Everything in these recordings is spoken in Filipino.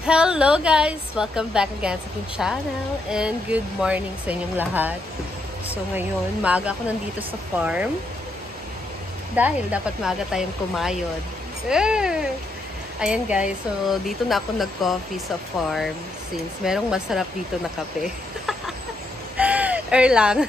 Hello guys! Welcome back again sa aking channel and good morning sa inyong lahat. So ngayon, maaga ako nandito sa farm dahil dapat maaga tayong kumayod. Ayan guys, so dito na ako nag-coffee sa farm since merong masarap dito na kape. Lang.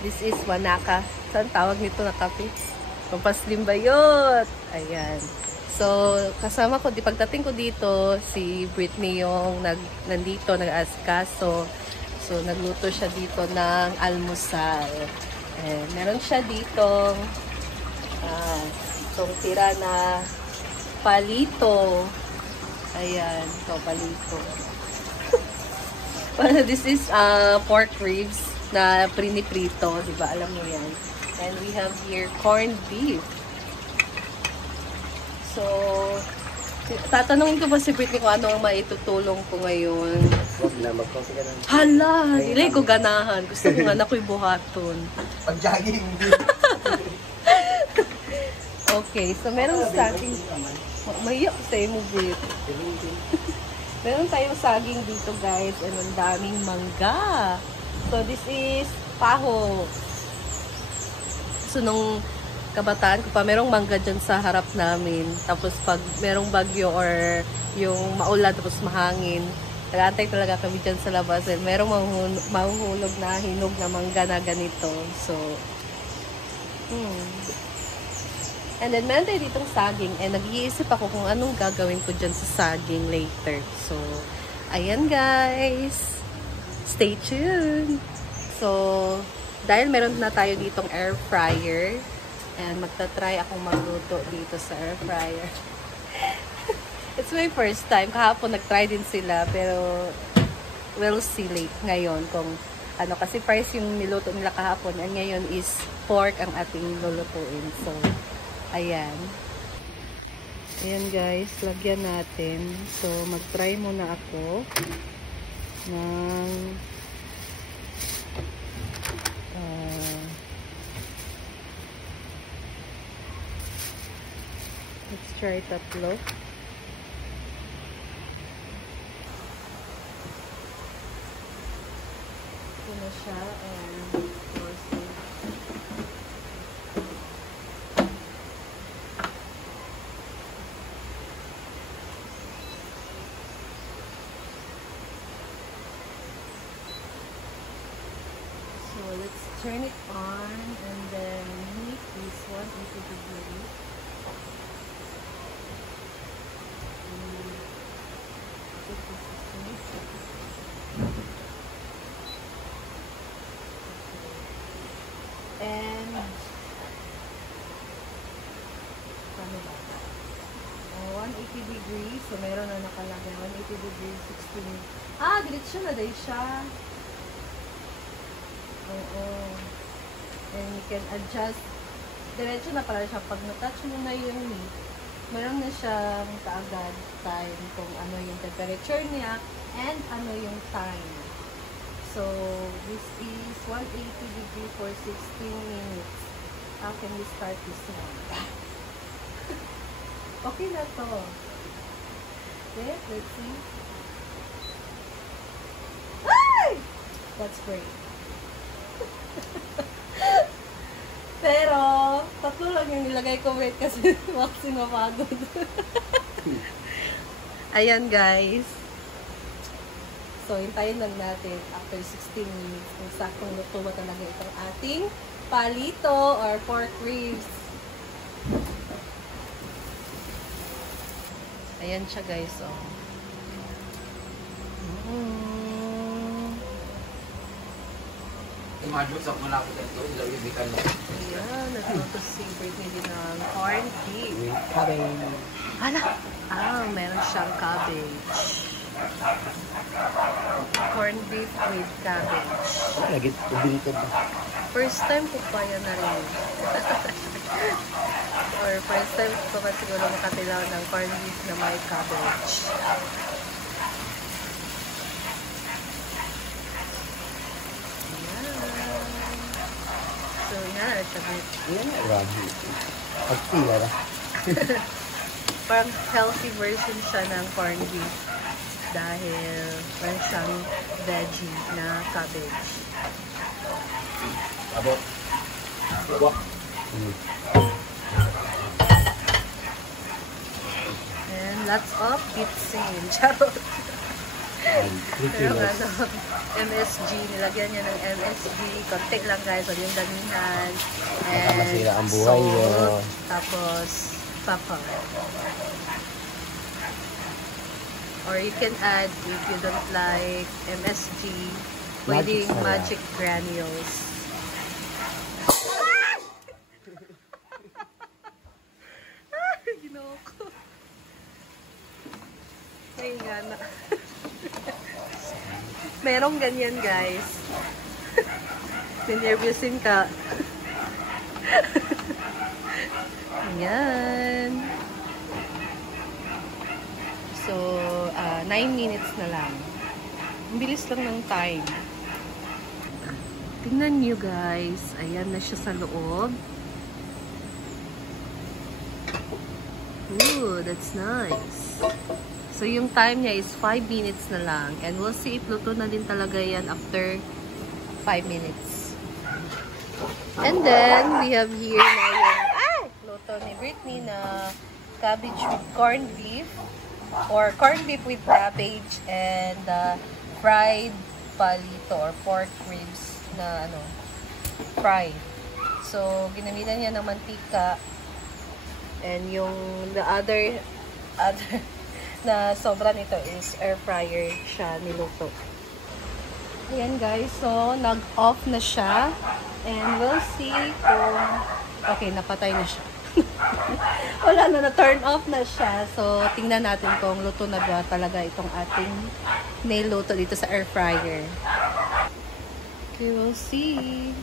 This is Wanaka. Saan tawag nito na kape? Pampaslim Bayot. Ayan. So, kasama ko, pagdating ko dito, si Britney yung nandito, nag-asikaso. So, nagluto siya dito ng almusal. Meron siya dito itong tira na palito. Ayan, ito palito. This is pork ribs na priniprito, di ba? Alam mo yan. And we have here corned beef. So, tatanungin ko pa si Britney kung ano ang maitutulong ko ngayon. Huwag na, mag-coffee ka lang. Hala, nilay ko ganahan. Gusto ko nga na ko'y buhaton. Pag-jogging. Okay, so meron saging. Mahiyak sa'yo mo, Brit. Meron tayong saging dito, guys. And ang daming mangga. So, this is paho. So, nung kabataan ko pa, merong mangga dyan sa harap namin. Tapos pag merong bagyo or yung maulan tapos mahangin, nag-aantay talaga kami dyan sa labas. And merong mahuhulog na hinog na mangga na ganito. So, And then meron tayo ditong saging. And nag-iisip ako kung anong gagawin ko dyan sa saging later. So, ayan guys. Stay tuned. So, dahil meron na tayo ditong air fryer, and magta-try akong magluto dito sa air fryer. It's my first time. Kahapon nag-try din sila, pero we'll see late ngayon kung ano. Kasi first yung niluto nila kahapon, and ngayon is pork ang ating lulutuin. So, ayan. Ayan guys, lagyan natin. So, mag-try muna ako ng let's try tatlo. Ito na siya, and roasting. So let's turn it on and then heat this 180 degrees. And ano ba? 180 degrees. So meron na nakalagay 180 degrees 16 minutes. Diretso na dahil siya. Oo. And you can adjust. Diretso na pala siya. Pag na-touch mo na yung meat, meron na siyang kaagad time kung ano yung temperature niya and ano yung time. So, this is 180 degree for 16 minutes. How can we start this one? Okay na to. Okay, let's see. Ay! That's great. Pero, tatlo lang yung nilagay ko wait kasi waxing mapagod. Ayan guys. So, hintayin lang natin after 16 minutes kung saktong luto ba talaga itong ating palito or pork ribs. Ayan siya guys, oh. Tumadot sa mula ko dito, ilawin bitan mo. Ayan, nagluto si Britney din ng corned beef. Meron siyang cabbage. Corned beef with cabbage. Lagi, ubilitan mo. First time ko pa yan na rin. Or first time ko pa siguro makatilaw ng corned beef na may cabbage. So, yan. Yan, rabi. Pagpila na. parang healthy version siya ng corned beef dahil meron siyang veggie na cabbage. Abot. Abot. And lots of pizza. Charot. Pero ano, MSG, nilagyan niya ng MSG. Konti lang guys, huwag yung damihan. And Masira ang buhay salt, tapos pepper. Or you can add, if you don't like MSG, pwedeng magic granules. Ginawa ko. Ay, gana. Merong ganyan, guys. Sinervyusin ka. Ayan. So, 9 minutes na lang. Ang bilis lang ng time. Tingnan nyo, guys. Ayan na siya sa loob. Ooh, that's nice. So, yung time niya is 5 minutes na lang. And we'll see if luto na din talaga yan after 5 minutes. And then, we have here na yung luto ni Brittany na cabbage with corned beef. Or corned beef with cabbage and fried palito or pork ribs na fried. So, ginamitan niya ng mantika. And yung the other na sobra nito is air fryer siya niluto. Ayan guys, so nag-off na siya and we'll see kung okay, napatay na siya. Wala na, na-turn off na siya. So, tingnan natin kung luto na ba talaga itong ating niluto dito sa air fryer. Okay, we'll see.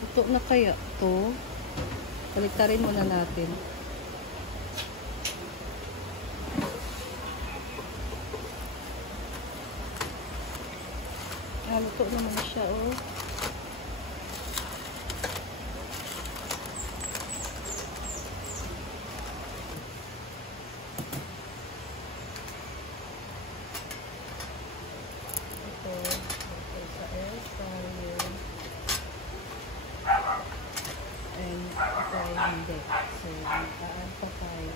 Luto na kaya to? Baliktarin muna natin. Luto naman siya, oh. Hindi. So, magkaan pa tayo.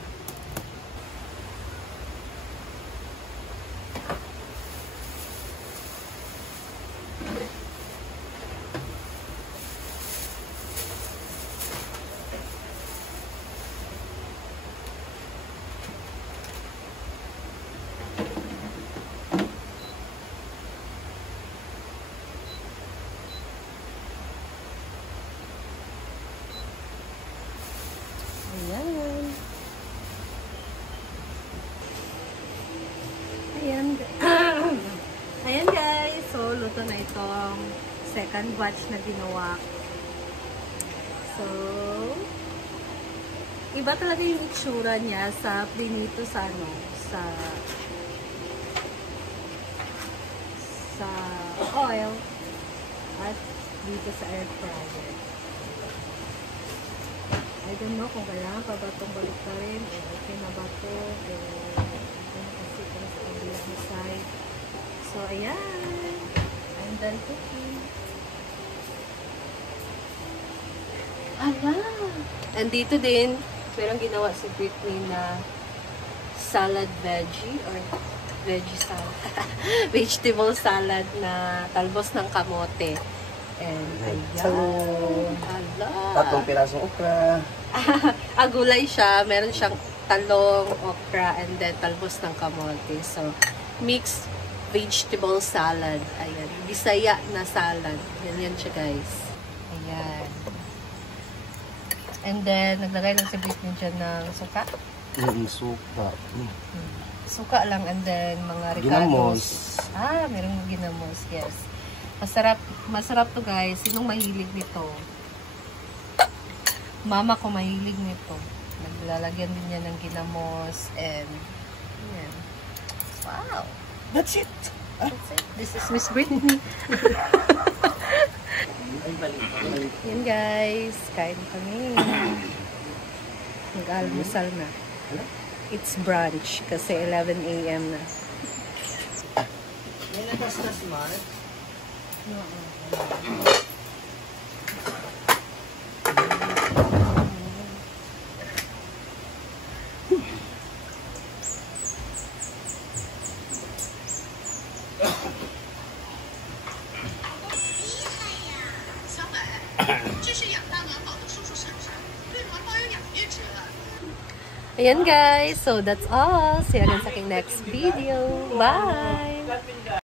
Ayan. Ayan. Ayan guys. So, luto na itong second batch na ginawa. So, iba talaga yung itsura niya sa prinito sa sa oil at dito sa air fryer. I don't know kung kailangan pa ba itong balik pa rin o okay na ba ito o kasi ito sa kabilang side. So, ayan. I'm done cooking. Ala! And dito din, merong ginawa si Brittany na salad veggie or veggie salad. Vegetable salad na talbos ng kamote. And ayan. Ala! 3 pirasong okra. Gulay siya. Meron siyang talong, okra, and then talbos ng kamote. So, mixed vegetable salad. Ayan. Bisaya na salad. Yan siya, guys. Ayan. And then, naglagay lang si Brittany dyan ng suka. Suka. Suka lang. And then, mga ricados. Merong ginamos. Yes. Masarap to, guys. Sinong mahilig nito? Mama ko mahilig nito. Naglalagyan din niya ng ginamos and yan. Wow. That's it. That's it. This is Miss Brittany. Yan guys, kain kami. Mag-almusal na. It's brunch kasi 11 a.m. na. May natas na smart. Ayan guys, so that's all. See you again sa aking next video. Bye!